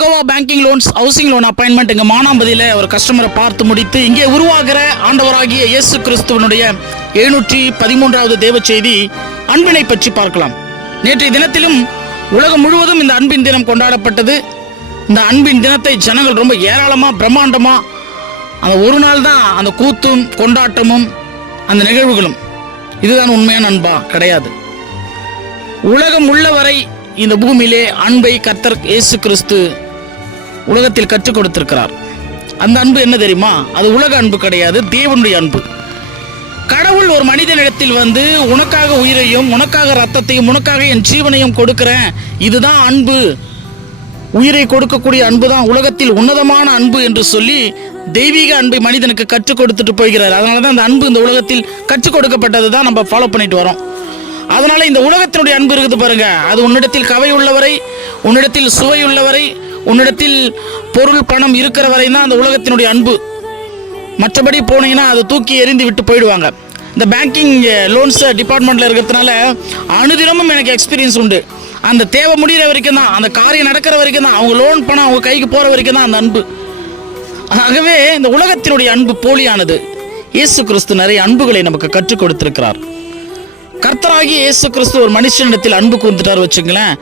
Goa banking loans housing loan appointment இங்கே மானாம்பதியில் ஒரு கஸ்டமரை பார்த்து முடித்து இங்கே உருவாகிற ஆண்டவராகிய இயேசு கிறிஸ்துவனுடைய எழுநூற்றி பதிமூன்றாவது தேவ செய்தி அன்பினை பற்றி பார்க்கலாம். நேற்றைய தினத்திலும் உலகம் முழுவதும் இந்த அன்பின் தினம் கொண்டாடப்பட்டது. இந்த அன்பின் தினத்தை ஜனங்கள் ரொம்ப ஏராளமாக பிரம்மாண்டமாக அந்த ஒரு நாள் தான் அந்த கூத்தும் கொண்டாட்டமும் அந்த நிகழ்வுகளும். இதுதான் உண்மையான அன்பா? கிடையாது. உலகம் உள்ளவரை இந்த பூமியிலே அன்பை கர்த்தர் இயேசு கிறிஸ்து உலகத்தில் கற்றுக் கொடுத்திருக்கிறார். அந்த அன்பு என்ன தெரியுமா? அது உலக அன்பு கிடையாது தேவனுடைய அன்பு. கடவுள் ஒரு மனிதனிடத்தில் வந்து உனக்காக உயிரையும் உனக்காக ரத்தத்தையும் உனக்காக என் ஜீவனையும் கொடுக்கிறேன். இதுதான் அன்பு. உயிரை கொடுக்கக்கூடிய அன்பு தான் உலகத்தில் உன்னதமான அன்பு என்று சொல்லி தெய்வீக அன்பை மனிதனுக்கு கற்றுக் கொடுத்துட்டு போகிறார். அதனால தான் அந்த அன்பு இந்த உலகத்தில் கற்றுக் கொடுக்கப்பட்டது தான் நம்ம ஃபாலோ பண்ணிட்டு வரோம். அதனால இந்த உலகத்தினுடைய அன்பு இருக்குது பாருங்க. அது உன்னிடத்தில் கவை உள்ளவரை உன்னிடத்தில் சுவை உள்ளவரை உன்னிடத்தில் பொருள் பணம் இருக்கிற வரை தான் அந்த உலகத்தினுடைய அன்பு. மற்றபடி போனீங்கன்னா அதை தூக்கி எறிந்து விட்டு போயிடுவாங்க. இந்த பேங்கிங் லோன்ஸ் டிபார்ட்மெண்ட்டில் இருக்கிறதுனால அனுதினமும் எனக்கு எக்ஸ்பீரியன்ஸ் உண்டு. அந்த தேவை முடிகிற வரைக்கும் தான் அந்த காரியம் நடக்கிற வரைக்கும் தான் அவங்க லோன் பணம் அவங்க கைக்கு போகிற வரைக்கும் தான் அந்த அன்பு. ஆகவே இந்த உலகத்தினுடைய அன்பு போலியானது. இயேசு கிறிஸ்து நிறைய அன்புகளை நமக்கு கற்றுக் கொடுத்திருக்கிறார். கர்த்தராகி இயேசு கிறிஸ்து ஒரு மனுஷனிடத்தில் அன்பு கூர்ந்துட்டார் வச்சுங்களேன்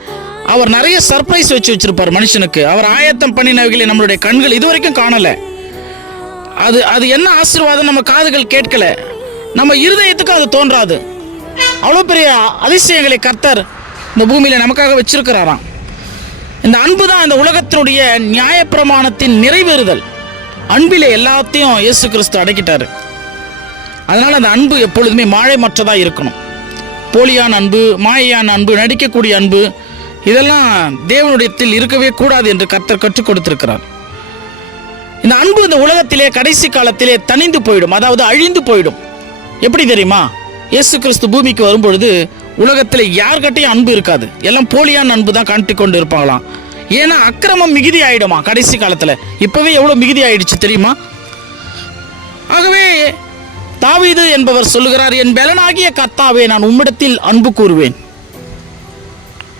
அவர் நிறைய சர்ப்ரைஸ் வச்சு வச்சிருப்பார் மனுஷனுக்கு. அவர் ஆயத்தம் பண்ணினவைகளை நம்மளுடைய கண்கள் இதுவரைக்கும் காணலை. அது அது என்ன ஆசீர்வாதம் நம்ம காதுகள் கேட்கல. நம்ம இருதயத்துக்கு அது தோன்றாது. அவ்வளோ பெரிய அதிசயங்களை கர்த்தர் இந்த பூமியில் நமக்காக வச்சிருக்கிறாராம். இந்த அன்பு தான் இந்த உலகத்தினுடைய நியாயப்பிரமாணத்தின் நிறைவேறுதல். அன்பிலே எல்லாத்தையும் இயேசு கிறிஸ்து அடக்கிட்டாரு. அதனால் அந்த அன்பு எப்பொழுதுமே மாழைமற்றதா இருக்கணும். போலியான அன்பு மாயையான அன்பு நடிக்கக்கூடிய அன்பு இதெல்லாம் தேவனுடையத்தில் இருக்கவே கூடாது என்று கர்த்தர் கற்றுக் கொடுத்திருக்கிறார். இந்த அன்பு இந்த உலகத்திலே கடைசி காலத்திலே தனிந்து போயிடும் அதாவது அழிந்து போயிடும். எப்படி தெரியுமா? இயேசு கிறிஸ்து பூமிக்கு வரும்பொழுது உலகத்தில் யார்கிட்டையும் அன்பு இருக்காது. எல்லாம் போலியான அன்பு தான் காட்டி கொண்டு இருப்பாங்களாம் ஏன்னா அக்கிரமம் மிகுதி ஆயிடுமா கடைசி காலத்தில்? இப்பவே எவ்வளோ மிகுதி ஆயிடுச்சு தெரியுமா? ஆகவே தாவீது என்பவர் சொல்லுகிறார் என் பலனாகிய கத்தாவே நான் உம்மிடத்தில் அன்பு கூறுவேன்.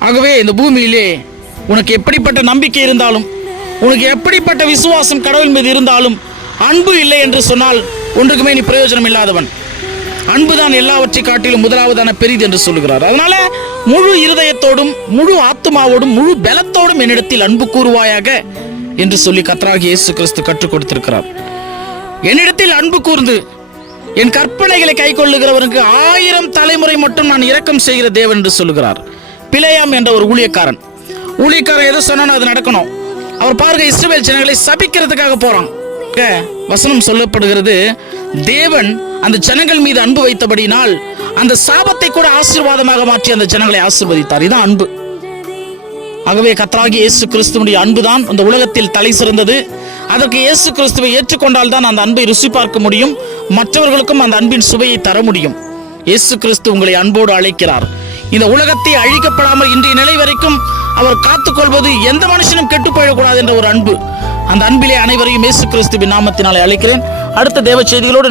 ஆகவே இந்த பூமியிலே உனக்கு எப்படிப்பட்ட நம்பிக்கை இருந்தாலும் உனக்கு எப்படிப்பட்ட விசுவாசம் கடவுள் மீது இருந்தாலும் அன்பு இல்லை என்று சொன்னால் ஒன்றுக்குமே நீ பிரயோஜனம் இல்லாதவன். அன்புதான் எல்லாவற்றை காட்டிலும் முதலாவதான பெரிது என்று சொல்லுகிறார். அதனால முழு இருதயத்தோடும் முழு ஆத்மாவோடும் முழு பலத்தோடும் என்னிடத்தில் அன்பு கூறுவாயாக என்று சொல்லி கத்ராகி இயேசு கிறிஸ்து கற்றுக் கொடுத்திருக்கிறார். என்னிடத்தில் அன்பு கூர்ந்து என் கற்பனைகளை கை கொள்ளுகிறவருக்கு ஆயிரம் தலைமுறை மட்டும் நான் இரக்கம் செய்கிற தேவன் என்று சொல்லுகிறார். பிழையாம் என்ற ஒரு ஊழியக்காரன். ஊழியக்காரன் எது சொன்னாலும் அது நடக்கணும். அவர் பாருங்க இஸ்ரேல் ஜனங்களை சபிக்கிறதுக்காக போறான். க, வசனம் சொல்லப்படுகிறது தேவன் அந்த ஜனங்கள் மீது அன்பு வைத்தபடினால் அந்த சாபத்தை கூட ஆசீர்வாதமாக மாற்றி அந்த ஜனங்களை ஆசீர்வதித்தார். இதுதான் அன்பு. ஆகவே கத்ராகி இயேசு கிறிஸ்துவனுடைய அன்புதான் அந்த உலகத்தில் தலை சிறந்தது. அதற்கு இயேசு கிறிஸ்துவை ஏற்றுக்கொண்டால் தான் அந்த அன்பை ருசி பார்க்க முடியும். மற்றவர்களுக்கும் அந்த அன்பின் சுவையை தர முடியும். இயேசு கிறிஸ்து உங்களை அன்போடு அழைக்கிறார். இந்த உலகத்தை அழிக்கப்படாமல் இன்றைய நிலை வரைக்கும் அவர் காத்துக்கொள்வது எந்த மனுஷனும் கெட்டு போயிடக்கூடாது என்ற ஒரு அன்பு. அந்த அன்பிலே அனைவரையும் இயேசு கிறிஸ்துவின் நாமத்தினாலே அழைக்கிறேன். அடுத்த தேவ செய்திகளோடு